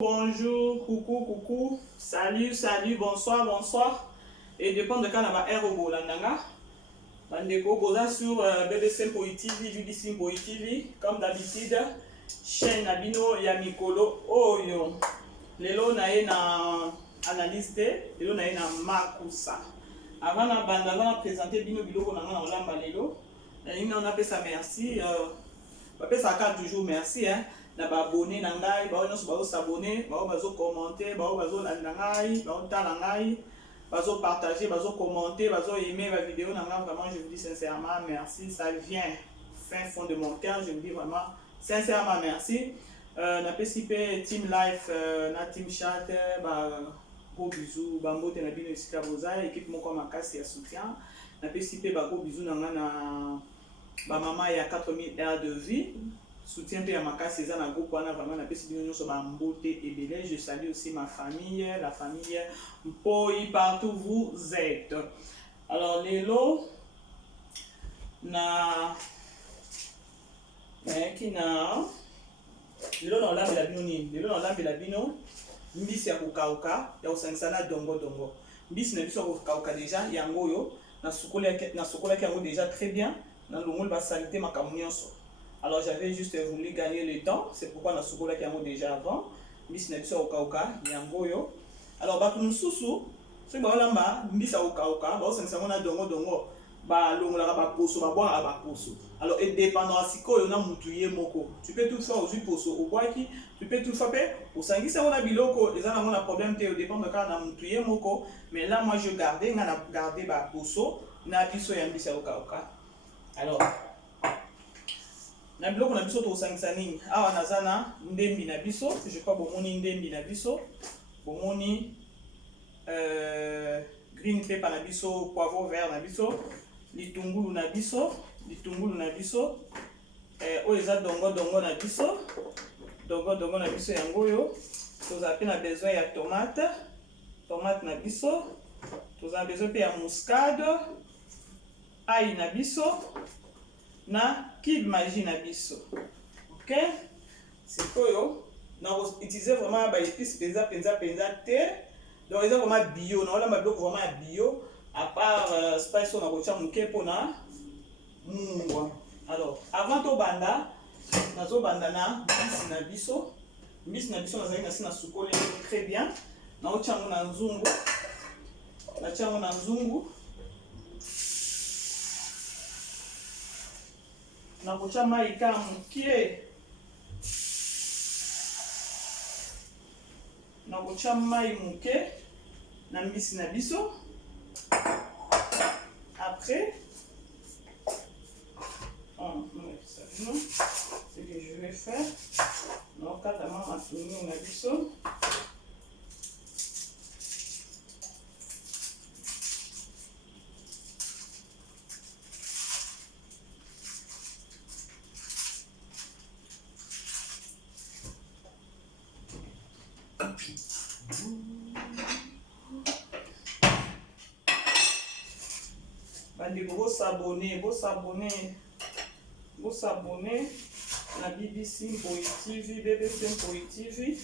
Bonjour, coucou, coucou, salut, salut, bonsoir, bonsoir. Et dépend de quand on va au Bolandanga. Bandeko Boza sur BBC Mpoi TV, BBC Mpoi TV. Comme d'habitude, chaîne Abino Yamikolo. Oh yo, lelo na ye na analyste, lelo na ye na Makusa. Avant na banda, avant de présenter Bino Biloko na ngana olamba lelo. On appelle ça merci. On appelle ça toujours merci hein. Na ba abonné na ngai ba nyonso ba s'abonner ba bazo commenter ba bazo landa ngai ba tala ngai bazo partager bazo commenter bazo aimer ma vidéo na ngai. Vraiment je vous dis sincèrement merci, ça vient fin fond de mon cœur, je vous dis vraiment sincèrement merci. Na PCP team life na team chat ba gros bisous ba mbote na bino esika boza équipe moko makasi ya soutien na PCP ba gros bisous na nga na ba mama ya 4000 heures de vie. Soutien à ma casse, c'est un groupe, on a vraiment la beauté et belé. Je salue aussi ma famille, la famille Mpoi, partout vous êtes. Alors, Lélo, na qui na Lélo dans l'âme de la bino, Lélo dans l'âme de la bino, mbisi ya kukauka, ya usanisana dongo dongo. Mbisi na biso kukauka déjà, yango yo, na sukola ki yango déjà très bien, na longol ba salité makamunyoso. Alors j'avais juste voulu gagner le temps, c'est pourquoi on a soukola qui a déjà avant. Mbisi na biso okauka yango yo. Alors ba kunsusu, ce ba lamba mbisi okauka, ba osangisa mona dongo dongo, ba longola ba poso ba boire ba poso. Alors et dépendant siko yo na mutuye moko. Tu peux toutefois aussi poso au boaki, tu peux toutefois pe osangisa mona biloko, les ana mona problème te dépend de quand na mutuye moko, mais là moi je gardais ba poso na biso ya mbisi okauka. Alors na biloko na biso to sangisa nini awa nazana ndembi na biso, je crois bomoni ndembi na biso, bomoni green pepper na biso, poivron vert na biso, litungulu na biso oyo eza dongo dongo na biso, dongo na biso yango yo. Toza pe na besoin ya tomate na biso, toza besoin pe ya muscade, ail na biso na Kid Magie na biso. OK? C'est quoi yo? On utilise vraiment ba épices penza te. Donc ils ont vraiment bio, non là ma bloc vraiment bio à part spice on a kocha muke pona mungwa. Alors, avant to banda, nazo banda na mbisi na biso. Mbisi na biso nazali na sina sukole très bien. Na ochango na nzungu. Na chango na nzungu. Na kocha mai ka mukie. Na kocha mai muke na mbisi na biso. Après ce que je vais faire, donc quand la maman a tourné na biso, vous s'abonner à BBC Mpoi TV, BBC Mpoi TV.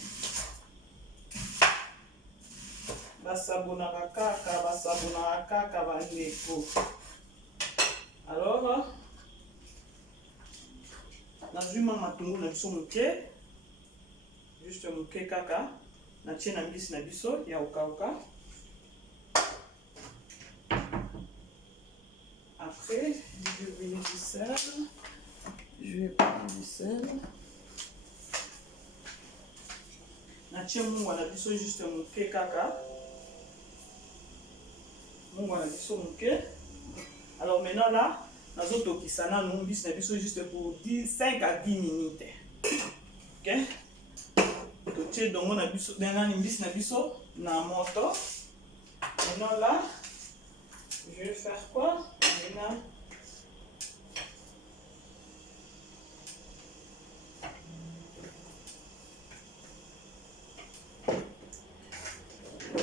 Basabona kaka bandeko. Alors, nazwi matungulu na biso muke, juste muke kaka, na tie na mbisi na biso ya okauka. Après, je vais venir du sel. Je vais prendre du sel. Natie mungwa na biso juste muke kaka. Mungwa na biso muke. Alors maintenant là, nazo tokisa na mbisi na biso juste pour 5 à 10 minutes. OK? Totie dongo na biso, na mbisi na biso na moto. Maintenant là, je vais faire quoi? Maintenant,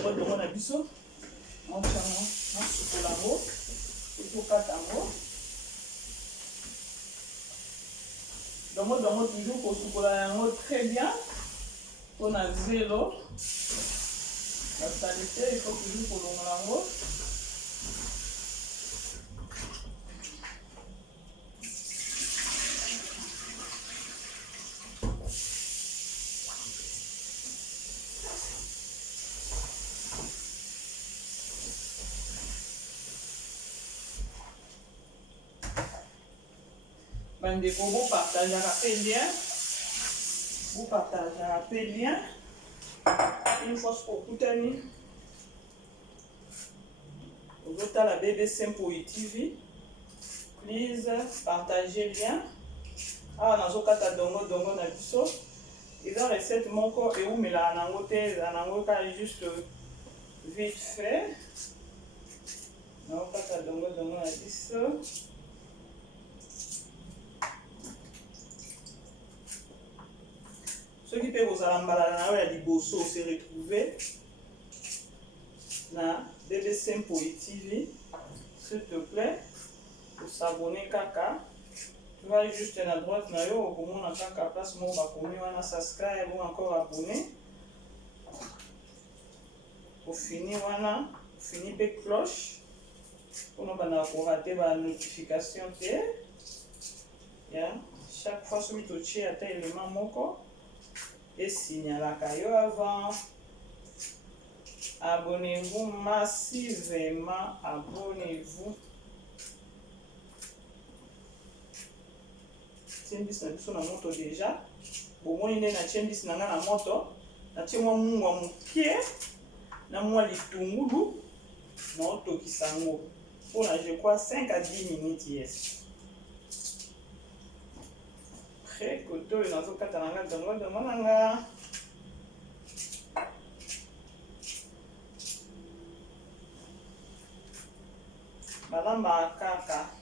on a biso, on soupe l'ango, tout katango. Donc toujours pour soupe l'ango très bien. On a zéro. La saleté, il faut toujours pour l'ongle. Bandeko, vous partagez un lien. Vous partagez un lien. Une fois pour Koutani. Vous êtes à la BBC Mpoï TV. Please, partagez le lien. Ah, on a zo kata dongo na biso. Ils ont recette mon corps et où mais là nango te nango ka juste vite fait. Non, kata dongo na biso. Ceux qui peuvent vous aller à Liboso se retrouver dans BBC Mpoï TV. S'il te plaît, pour s'abonner kaka. Tu vas juste à la droite, au moment où on a place, on va subscribe ou encore abonner. Pour finir, on finit avec cloche. Pour nous rater la notification. Chaque fois que tu touches à tel élément, et signale à Kayo avant. Abonnez-vous massivement, abonnez-vous. Tiendis na biso na moto déjà. Bomoni nde na tiendis na nga na moto. Na tie mwa mungwa mukie na mwa litungulu na otokisa ngo. Pour je crois 5 à 10 minutes yes. Prêt koto na zo kata na nga dongo na nga. Balamba kaka.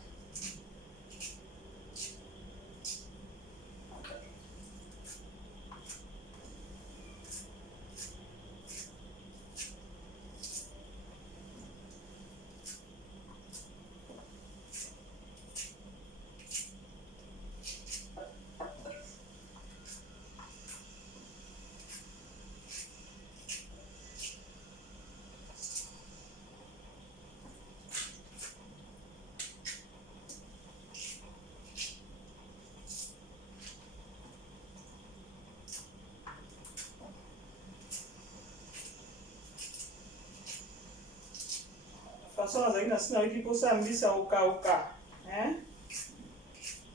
Façon azaki na sina wiki posa mbisa oka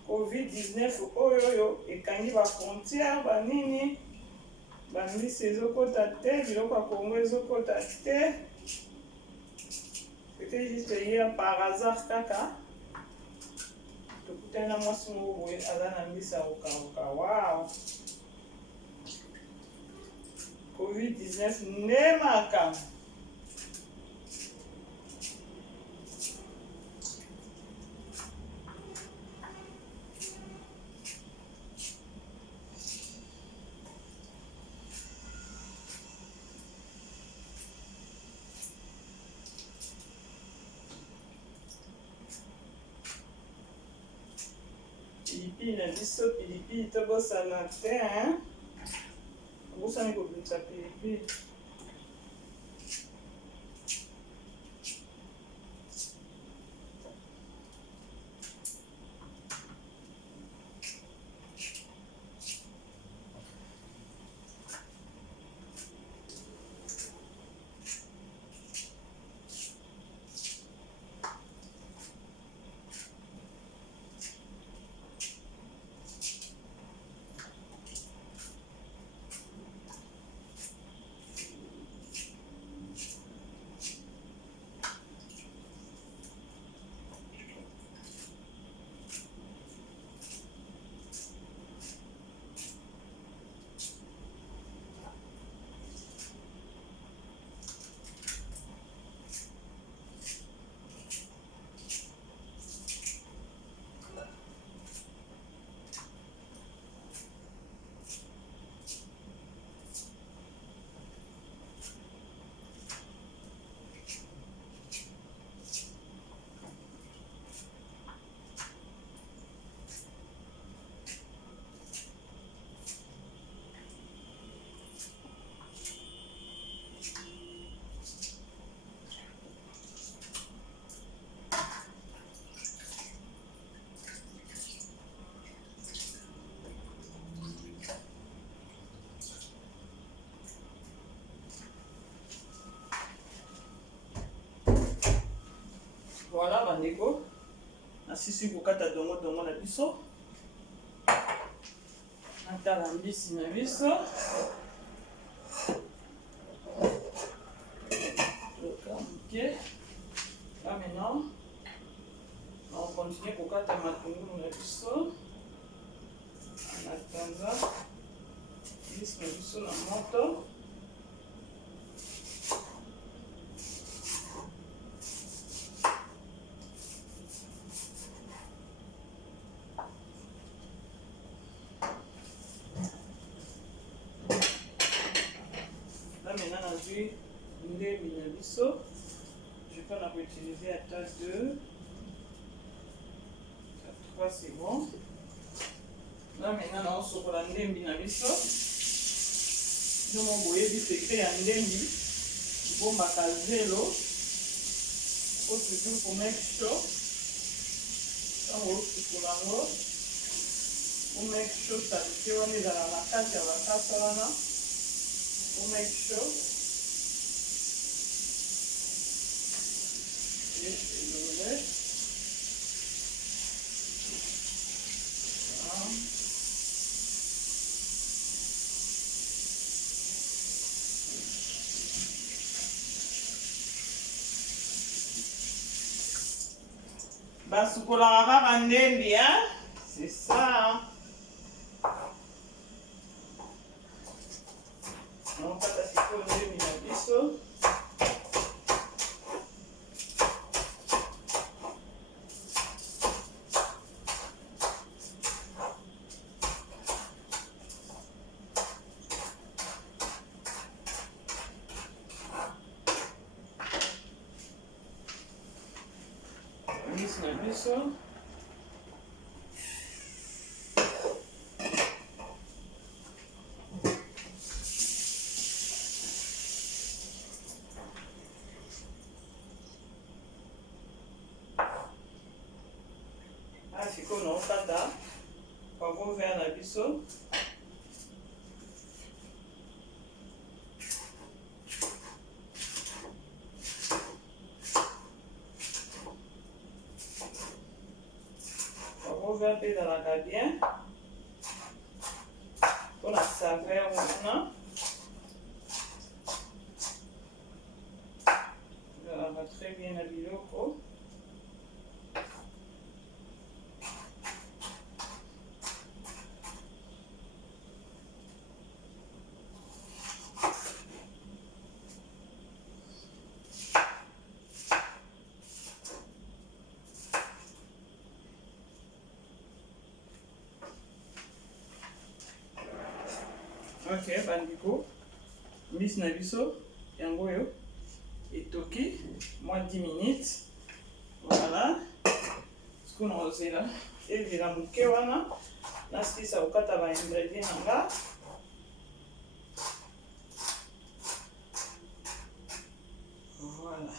COVID-19 oyo ekangi ba frontière banini bambisi ezokota te biloko ya Kongo ezokota te. C'était juste hier par hasard kaka tokutana mwasi moko boye aza na mbisa oka wow. COVID-19 nde makambo. Pilipili na biso pilipili tobosana te obosani kobimisa pilipili. Voilà, bandeko. Nasisi kokata dongo na biso. Natala mbisi na biso. Ok. Là maintenant, on continue kokata matungulu na biso. En attendant, mbisi na biso na moto. Maintenant, on a vu ndembi na biso. Je vais pas utiliser à tasse 2. 3, c'est bon. Là, maintenant, on se voit la ndembi na biso. Nous avons voyé du secret à ndembi. Bon, ma calzelo. Faut toujours pour mettre chaud. On va pour l'angle. On met chaud, ça veut dire on est dans la case, on va faire ça là. On make sure. Yes, voilà. Basukola kaka ndembi, hein? C'est ça. On va passer pour le ndembi na biso. Mbisi na biso. Sikoyo na okata poivron vert na biso. Poivron vert mpe ezalaka bien mpona saveur wana. Ezalaka très bien na biloko. Ok, bandiko, mbisi na biso yango oyo etoki moins 10 minutes. Voilà. Sikoyo na ozela ezela moke wana nasilisa kokata ba ingrédients na nga. Voilà.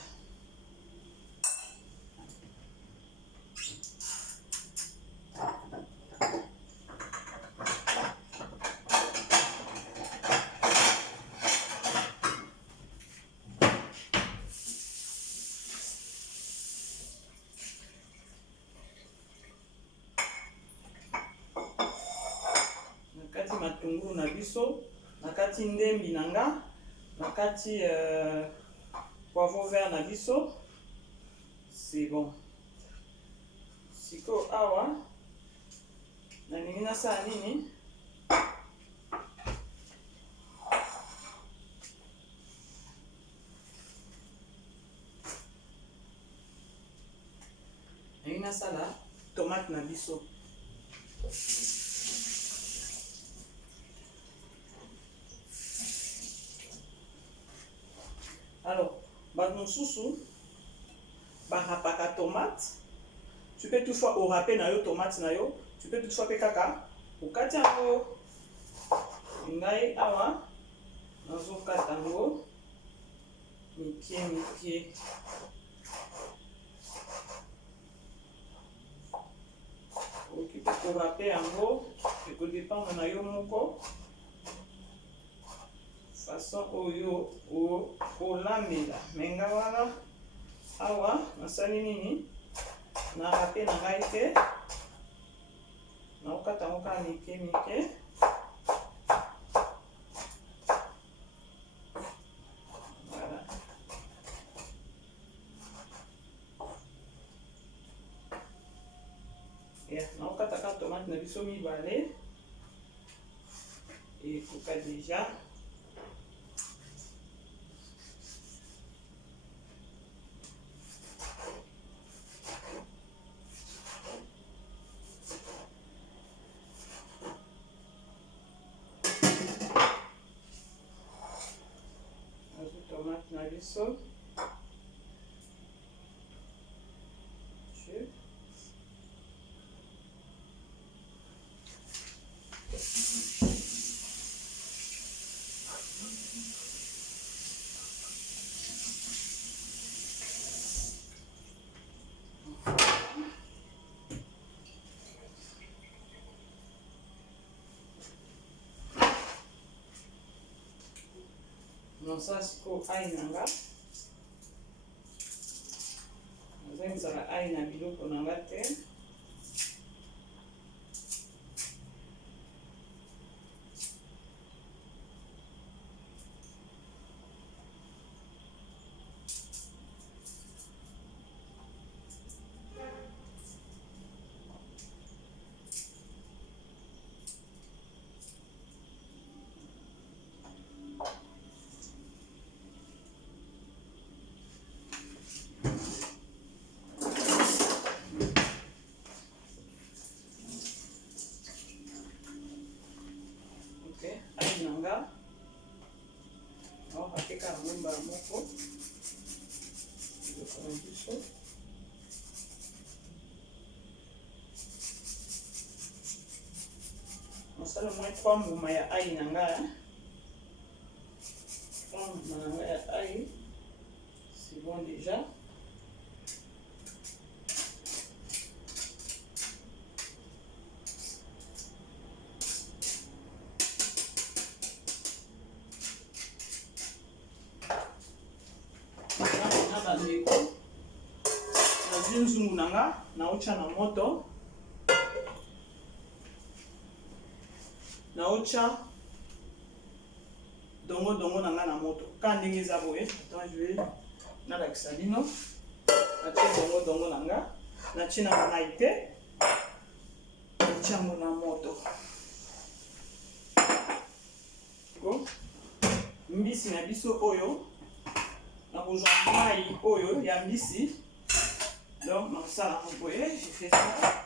Nakati matungulu na biso, nakati ndembi na nga, nakati poivron vert na biso. C'est bon. Siko awa nalingi nasala nini? Nalingi nasala tomate na biso. Alors, bamosusu barapaka tomate. Tu peux toutefois au râper na yo tomate na yo. Tu peux toutefois pe kaka okati yango. Ngai awa nazokata yango mike. Okipe ko râper yango ekodépendre na yo moko. Façon oyo olamela menga wana awa nasali nini na râpé na ngai te na okata ngo kaka mike mike. Voilà. Yeah, na okata kaka tomate na biso mibale ekoka déjà. Tomate na biso nosa siko ai nanga nazangisaka ai na biloko nanga te. Hakika mwimba moko biso masala mwa 3 mbuma ya ai na ngai. 3 mbuma na ngai ya ai c'est bon déjà. Nazwi nzungu nanga naotcha na moto, naotcha dongo nanga na moto ka ndenge eza boye. Attends, je vais nalakisa bino. Natie dongo nanga natie na mai te natia yango na moto. Mbisi na biso oyo nakozwa mai oyo ya mbisi. Donc, ça, vous voyez, j'ai fait ça.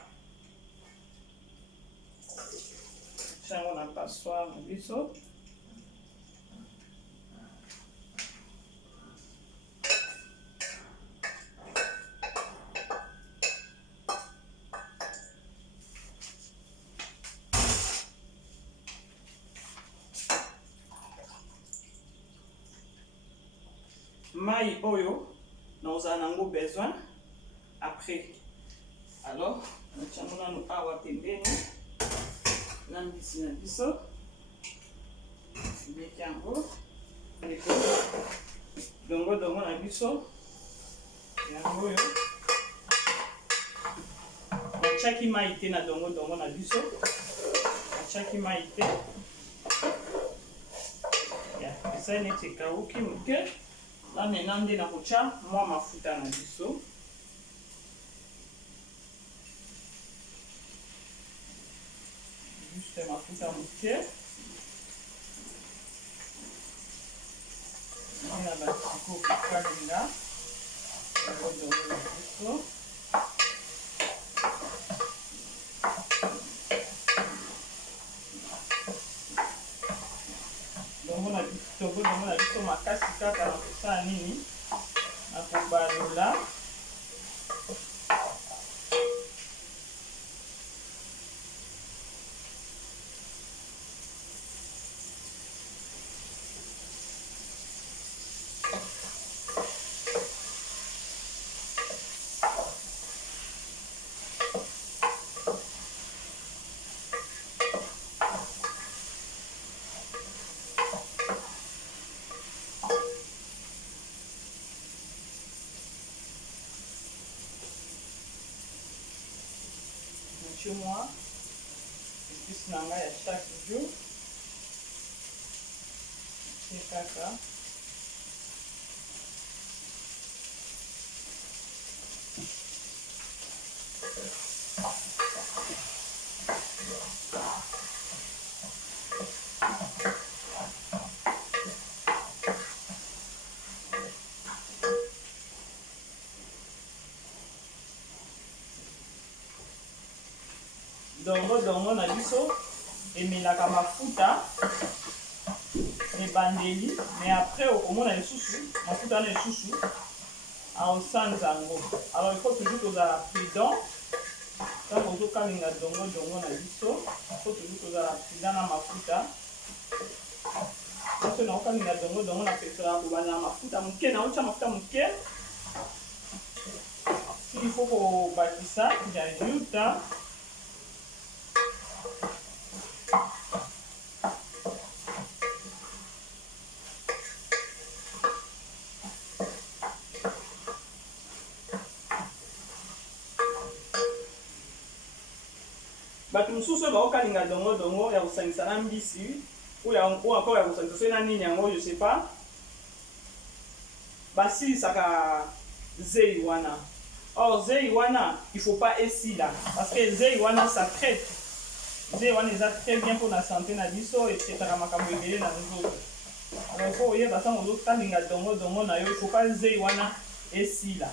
Tiens, on a pas soir, on dit ça. Mai oyo, nous en avons besoin. Après, alors, nous allons awa pembeni na mbisi na biso meke yango dongo na biso yango oyo natiaki mai te na dongo na biso, natiaki mai te eza neti ekauki moke. Na maintenant nde nakotia mwa mafuta na biso. Juste mafuta moke. Wana batiko kokalinga dongo na biso. Dongo na biso makasi kaka na kosala nini na kobalola. chez moi. Épices nanga ya chaque jour. C'est caca. dongo na biso emelaka mafuta ebandeli, mais après okomona lisusu mafuta wana lisusu aosanza yango. Alors il faut toujours tozala prudent ntango ozokalinga dongo na biso, il faut toujours tozala prudent na mafuta. Parce na okalinga dongo na prefera kobanda na mafuta moke, na otya mafuta moke. Il faut kobakisa jajuta bato mosusu oyo baokalinga dongo ya kosangisa na mbisi ou encore ya kosangisa soki na nini yango, je sais pas, basilisaka zei wana. Or zei wana il faut pas esila parce que zei wana ça traite. Zei wana eza très bien pour la santé na biso, etraitaka makambo ebele na nzoto. Alors il faut oyeba sango ozokalinga dongo na yo, il faut pas zei wana esila.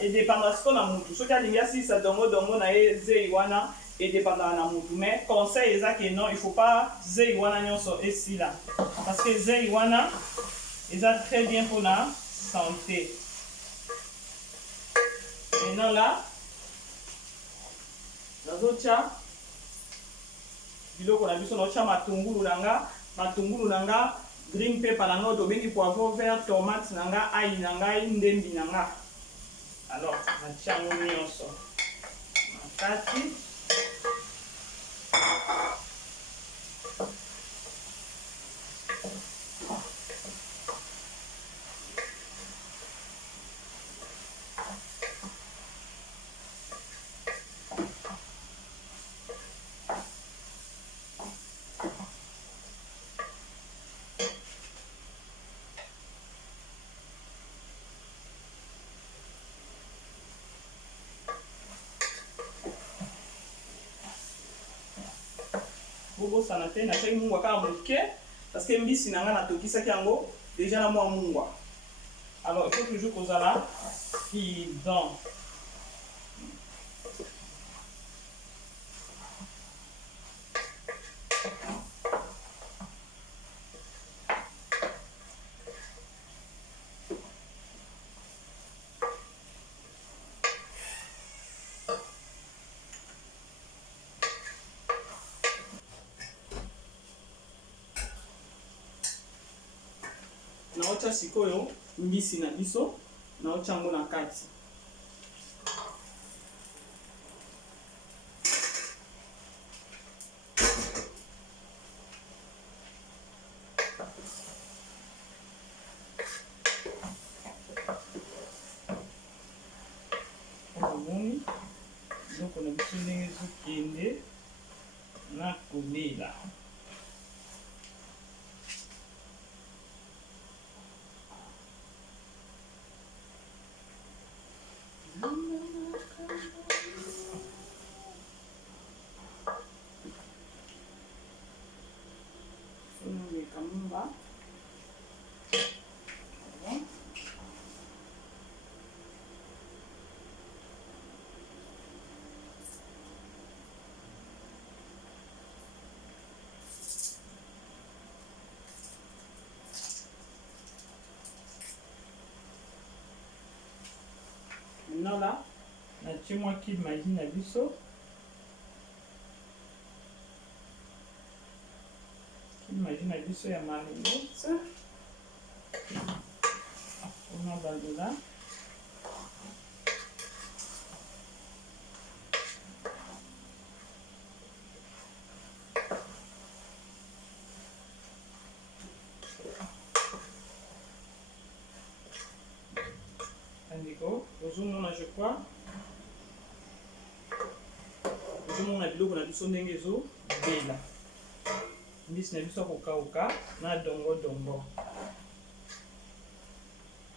Edépendra siko na mutu, soki alingi asilisa dongo na ye zei wana edépendra na mutu, mais conseil eza que non, il faut pas zei wana nyonso esila parce que zei wana eza très bien pour la santé. Maintenant là, nazotia biloko na biso, naotia matungulu nanga, green pepper nanga, tobengi poivron vert, tomate nanga, ail nanga, ndembi nanga. Alors natia yango nyonso na kati. Bobo sanate na chai mungwa kaka moke parce que mbisi nanga natokisaki yango déjà na mwa mungwa. Alors il faut toujours kozala prudent. Naocha sikoyo mbisi na biso, naocha yango na kati. Omoni biloko na biso ndenge ezokende na kolela. Maintenant là, natie moi qui imagine na biso. Imagine na biso ya marinette. On a bandela. Je ozomona biloko na biso ndenge ezobela. Mbisi na biso kokauka na dongo.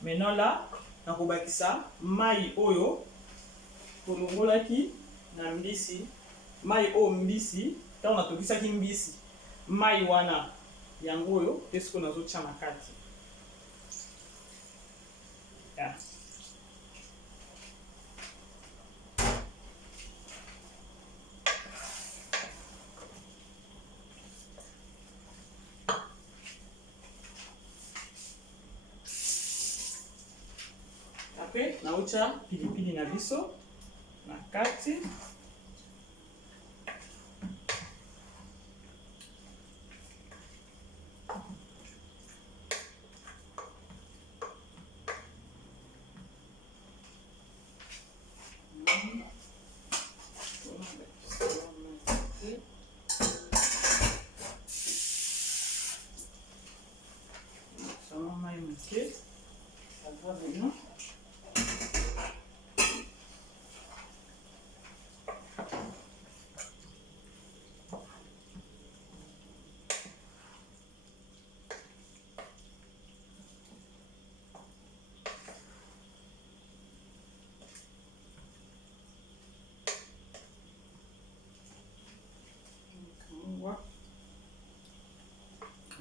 Maintenant là, nakobakisa mai oyo tolongolaki na mbisi. Mai oyo mbisi, ntango natokisaki mbisi, mai wana yango oyo te siko nazotia na kati. Yeah. Après, naucha pilipili na biso na kati.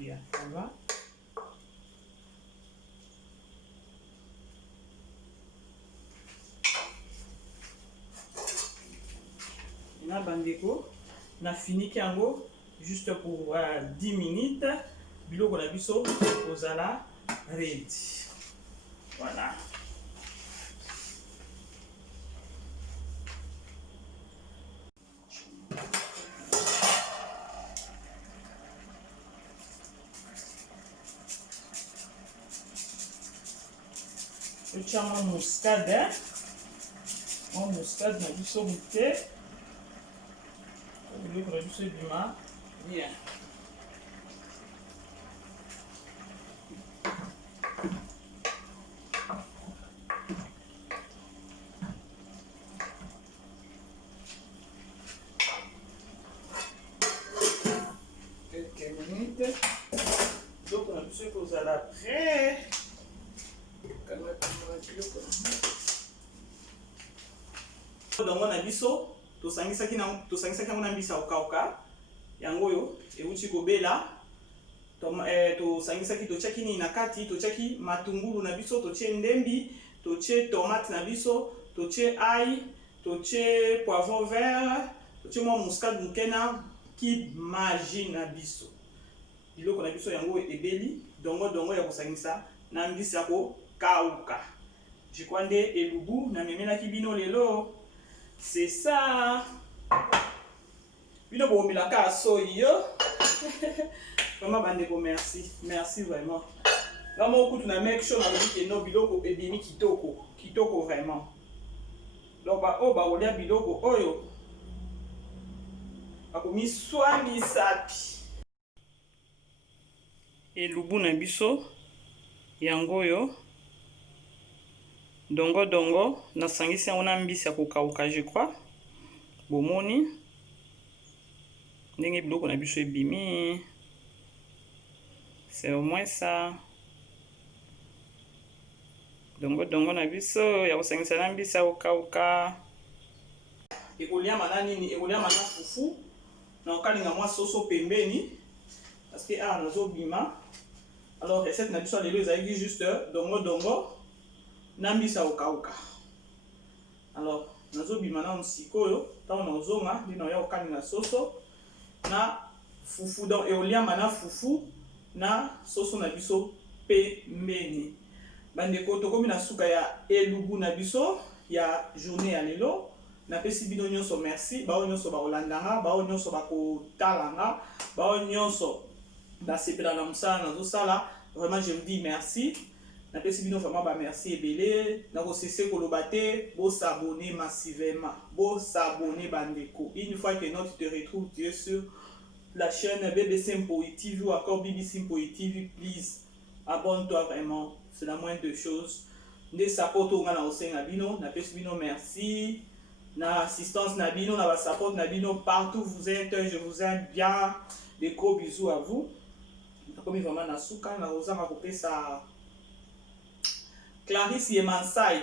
Yeah, ça va. Na bandeko, na finiki yango juste pour 10 minutes. Biloko na biso kozala ready. Voilà. Je tiens mon muscade. Mon muscade na biso muté. Biloko na biso ebima bien. Quelques minutes. Biloko na biso ekozala prêt. Dongo na biso tosangisaki yango na mbisi ya kokauka yango oyo euti kobela. Tosangisaki totiaki nini na kati, totiaki matungulu na biso, totie ndembi, totie tomate na biso, totie ail, totie poivron vert, totie mwa muscade muke na ki maji na biso. Biloko na biso yango ebeli dongo ya kosangisa na mbisi ya kokauka. Jikwa nde elubu na memelaki bino lelo. C'est ça. Bino bomelaka soyi yo. Vraiment bandeko merci. Merci vraiment. Vraiment kutu na make sure na lobi no biloko ebimi kitoko. Kitoko vraiment. Donc ba olia biloko oyo. Bakomi swami sapi. Elubu na biso yango oyo. Dongo nasangisi yango na mbisi ya kokauka je crois. Bomoni ndenge biloko na biso ebimi. C'est au moins ça. Dongo na biso ya kosangisa na mbisi ya kokauka. Ekoliama na nini? Ekoliama na fufu. Na okalinga mwa soso pembeni. Parce que nazobima. Alors recette na biso lelo ezali juste dongo na mbisi ya kokauka. Alors nazobima na musikoyo tango nazonga ndino ya okalinga soso na fufu. Donc eoliama na fufu na soso na biso pembeni. Bandeko tokomi na suka ya elubu na biso ya journée ya lelo. Napesi bino nyonso merci. Bao nyonso baolandanga, bao nyonso bakotalanga, bao nyonso basepela na musala nazosala. Vraiment je vous dis merci. Napesi bino vraiment ba merci ebele. Nako cesser koloba te, bo s'abonner massivement. Bo s'abonner bandeko. Une fois que notre te retrouve tu es sur la chaîne BBC Mpoi TV ou encore BBC Mpoi TV, please abonne-toi vraiment. C'est la moindre des choses. Ne support nga na osenga bino, napesi bino merci. na assistance Nabino, na support Nabino, partout vous êtes, je vous aime bien. Des gros bisous à vous. Comme vraiment na souka, na osanga couper ça. Clarisse Yemansai.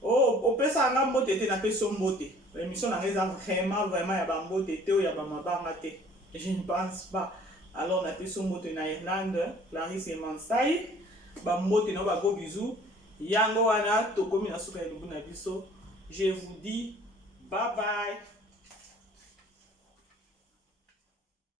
Oh, au plus ça a mbote te na peso mbote. L'émission n'a vraiment ya ba mbote te ou ya ba mabanga te. Je ne pense pas. Alors na peso mbote na Irlande, Clarisse Yemansai. Ba mbote na ba gros bisous. Yango wana tokomi na souka ya lubu na biso. Je vous dis bye bye.